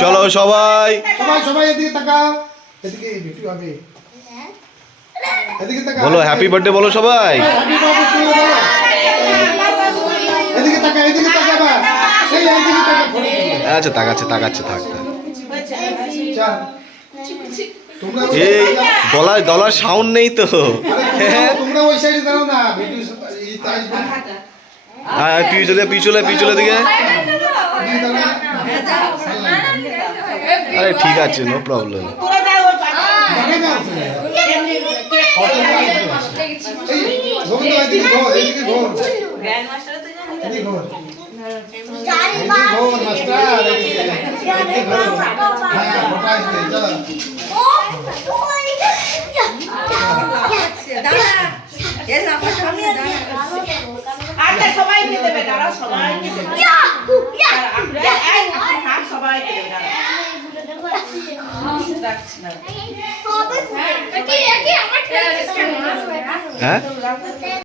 চলো সবাই সবাই সবাই এদিকে তাকাও। এদিকে ভিডিও হবে। এদিকে তাকাও। বলো হ্যাপি বার্থডে বলো সবাই। Happy birthday to you. এদিকে তাকা, এদিকে তাকাবা। সেই এদিকে তাকা ফটো তুলো। আচ্ছা তাকাচ্ছে তাকাচ্ছে থাক থাক। চল। তোমরা এই গলার সাউন্ড নেই তো। তোমরা ওই সাইডে দাঁড়াও না, ভিডিও এই তাই হ্যাঁ পিছলে দিকে। আরে ঠিক আছে নো প্রবলেম। আচ্ছা সবাই খেতে দেবে, দাঁড়াও সবাই খেতে দেবে। সবাই খেতে দেবে, হ্যাঁ